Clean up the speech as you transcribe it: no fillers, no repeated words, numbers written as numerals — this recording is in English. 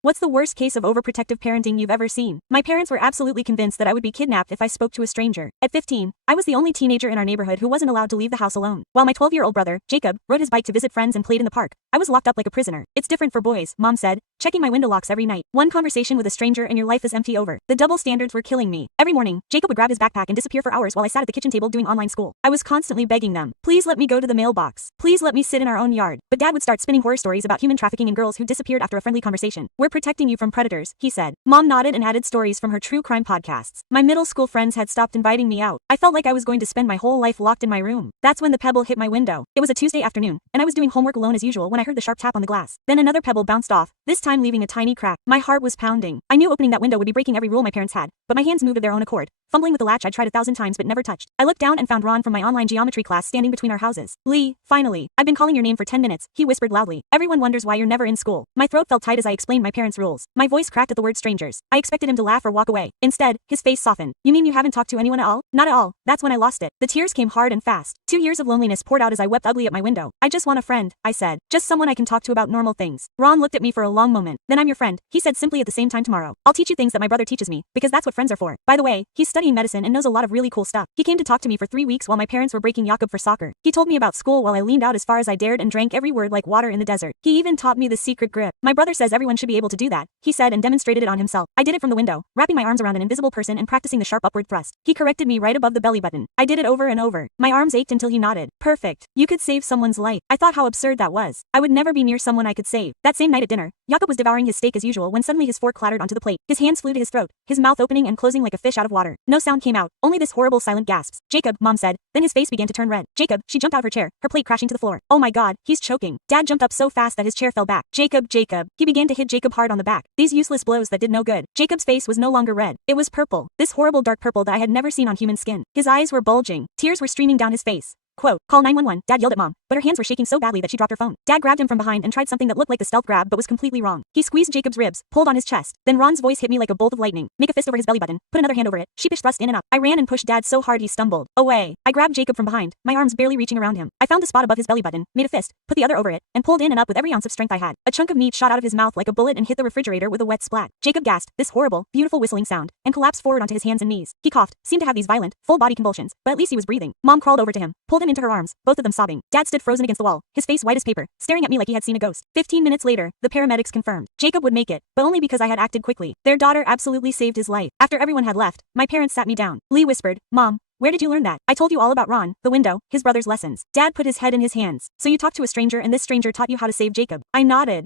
What's the worst case of overprotective parenting you've ever seen? My parents were absolutely convinced that I would be kidnapped if I spoke to a stranger. At 15, I was the only teenager in our neighborhood who wasn't allowed to leave the house alone. While my 12-year-old brother, Jacob, rode his bike to visit friends and played in the park, I was locked up like a prisoner. It's different for boys, Mom said, checking my window locks every night. One conversation with a stranger and your life is empty over. The double standards were killing me. Every morning, Jacob would grab his backpack and disappear for hours while I sat at the kitchen table doing online school. I was constantly begging them, please let me go to the mailbox. Please let me sit in our own yard. But Dad would start spinning horror stories about human trafficking and girls who disappeared after a friendly conversation. We're protecting you from predators, he said. Mom nodded and added stories from her true crime podcasts. My middle school friends had stopped inviting me out. I felt like I was going to spend my whole life locked in my room. That's when the pebble hit my window. It was a Tuesday afternoon, and I was doing homework alone as usual when I heard the sharp tap on the glass. Then another pebble bounced off, this time leaving a tiny crack. My heart was pounding. I knew opening that window would be breaking every rule my parents had, but my hands moved of their own accord. Fumbling with the latch I'd tried 1,000 times but never touched. I looked down and found Ron from my online geometry class standing between our houses. Lee, finally. I've been calling your name for 10 minutes, he whispered loudly. Everyone wonders why you're never in school. My throat felt tight as I explained my parents' rules. My voice cracked at the word strangers. I expected him to laugh or walk away. Instead, his face softened. You mean you haven't talked to anyone at all? Not at all. That's when I lost it. The tears came hard and fast. 2 years of loneliness poured out as I wept ugly at my window. I just want a friend, I said. Just someone I can talk to about normal things. Ron looked at me for a long moment. Then I'm your friend, he said simply at the same time tomorrow. I'll teach you things that my brother teaches me, because that's what friends are for. By the way, he's studying medicine and knows a lot of really cool stuff. He came to talk to me for 3 weeks while my parents were breaking Jakob for soccer. He told me about school while I leaned out as far as I dared and drank every word like water in the desert. He even taught me the secret grip. My brother says everyone should be able to do that, he said and demonstrated it on himself. I did it from the window, wrapping my arms around an invisible person and practicing the sharp upward thrust. He corrected me right above the belly button. I did it over and over. My arms ached until he nodded. Perfect. You could save someone's life. I thought how absurd that was. I would never be near someone I could save. That same night at dinner, Jakob was devouring his steak as usual when suddenly his fork clattered onto the plate. His hands flew to his throat, his mouth opening and closing like a fish out of water. No sound came out, only this horrible silent gasps. Jacob, Mom said. Then his face began to turn red. Jacob, she jumped out of her chair, her plate crashing to the floor. Oh my god, he's choking. Dad jumped up so fast that his chair fell back. Jacob, Jacob. He began to hit Jacob hard on the back. These useless blows that did no good. Jacob's face was no longer red. It was purple. This horrible dark purple that I had never seen on human skin. His eyes were bulging. Tears were streaming down his face. Quote, call 911, Dad yelled at Mom, but her hands were shaking so badly that she dropped her phone. Dad grabbed him from behind and tried something that looked like the stealth grab but was completely wrong. He squeezed Jacob's ribs, pulled on his chest. Then Ron's voice hit me like a bolt of lightning. Make a fist over his belly button, put another hand over it, sheepish thrust in and up. I ran and pushed Dad so hard he stumbled. Away. I grabbed Jacob from behind, my arms barely reaching around him. I found the spot above his belly button, made a fist, put the other over it, and pulled in and up with every ounce of strength I had. A chunk of meat shot out of his mouth like a bullet and hit the refrigerator with a wet splat. Jacob gasped, this horrible, beautiful whistling sound, and collapsed forward onto his hands and knees. He coughed, seemed to have these violent, full body convulsions, but at least he was breathing. Mom crawled over to him, pulled him into her arms, both of them sobbing. Dad stood frozen against the wall, his face white as paper, staring at me like he had seen a ghost. 15 minutes later, the paramedics confirmed Jacob would make it, but only because I had acted quickly. Their daughter absolutely saved his life. After everyone had left, my parents sat me down. Lee whispered, Mom, where did you learn that? I told you all about Ron, the window, his brother's lessons. Dad put his head in his hands. So you talked to a stranger and this stranger taught you how to save Jacob. I nodded.